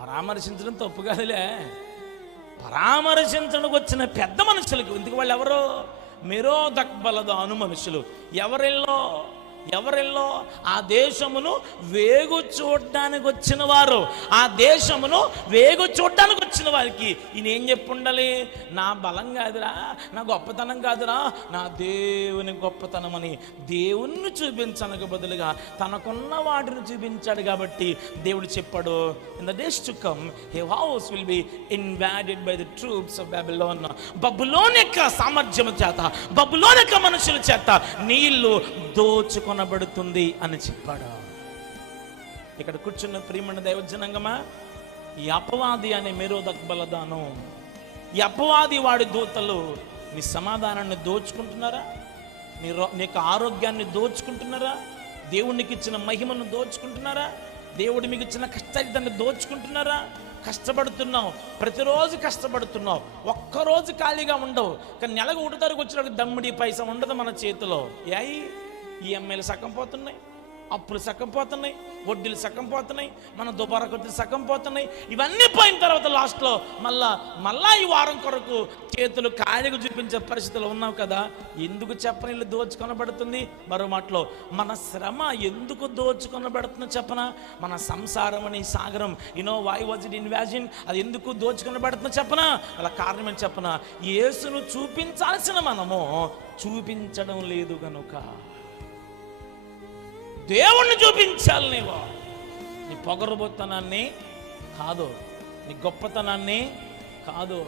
పరామర్శించడం తప్పు కాదులే. పరామర్శించడానికి వచ్చిన పెద్ద మనుషులకి, ఎందుకు వాళ్ళు ఎవరో మెరోదక్బలదాను మనుషులు, ఎవరిల్లో ఆ దేశమును వేగు చూడడానికి వచ్చిన వారు, ఆ దేశమును వేగు చూడడానికి వచ్చిన వారికి ఈయన ఏం చెప్పుండాలి? నా బలం కాదురా, నా గొప్పతనం కాదురా, నా దేవుని గొప్పతనం అని దేవుణ్ణి చూపించడానికి బదులుగా తనకున్న వాటిని చూపించాడు. కాబట్టి దేవుడు చెప్పాడు, in the days to come his house will be invaded by the troops of Babylon. Babylon యొక్క సామర్థ్యం చేత, బబులోన్ యొక్క మనుషుల చేత నీళ్లు దోచుకొనబడుతుంది అని చెప్పాడు. ఇక్కడ కూర్చున్న ప్రియమైన దైవజనాంగమా, ఈ అపవాది అనే మెరోదక్బలదాను, ఈ అపవాది వాడి దూతలు నీ సమాధానాన్ని దోచుకుంటున్నారా? నీకు ఆరోగ్యాన్ని దోచుకుంటున్నారా? దేవునికి ఇచ్చిన మహిమను దోచుకుంటున్నారా? దేవుడు మీకు ఇచ్చిన కష్టాన్ని దోచుకుంటున్నారా? కష్టపడుతున్నావు, ప్రతిరోజు కష్టపడుతున్నావు, ఒక్కరోజు ఖాళీగా ఉండవు. కానీ నెలకు 1 తారీఖు వచ్చినప్పుడు దమ్ముడి పైసా ఉండదు మన చేతిలో. ఈఎంఐలు సగం పోతున్నాయి, అప్పులు సగం పోతున్నాయి, వడ్డీలు సగం పోతున్నాయి, మన దుబారా ఖర్చులు సగం పోతున్నాయి. ఇవన్నీ పోయిన తర్వాత లాస్ట్లో మళ్ళా ఈ వారం కొరకు చేతులు ఖాళీగా చూపించే పరిస్థితులు ఉన్నావు కదా. ఎందుకు చెప్పని ఇల్లు దోచుకొనబడుతుంది? మరో మాటలో మన శ్రమ ఎందుకు దోచుకొనబడుతుందో చెప్పనా? మన సంసారం అని సాగరం, వై వాజ్ ఇట్ ఇన్వాజిన్, అది ఎందుకు దోచుకొనబడుతుందో చెప్పనా? అలా కారణం ఏంటి చెప్పనా? యేసును చూపించాల్సిన మనము చూపించడం లేదు కనుక. దేవుణ్ణి చూపించాలి. నీ పొగరుబోతనాన్ని కాదు, నీ గొప్పతనాన్ని కాదు,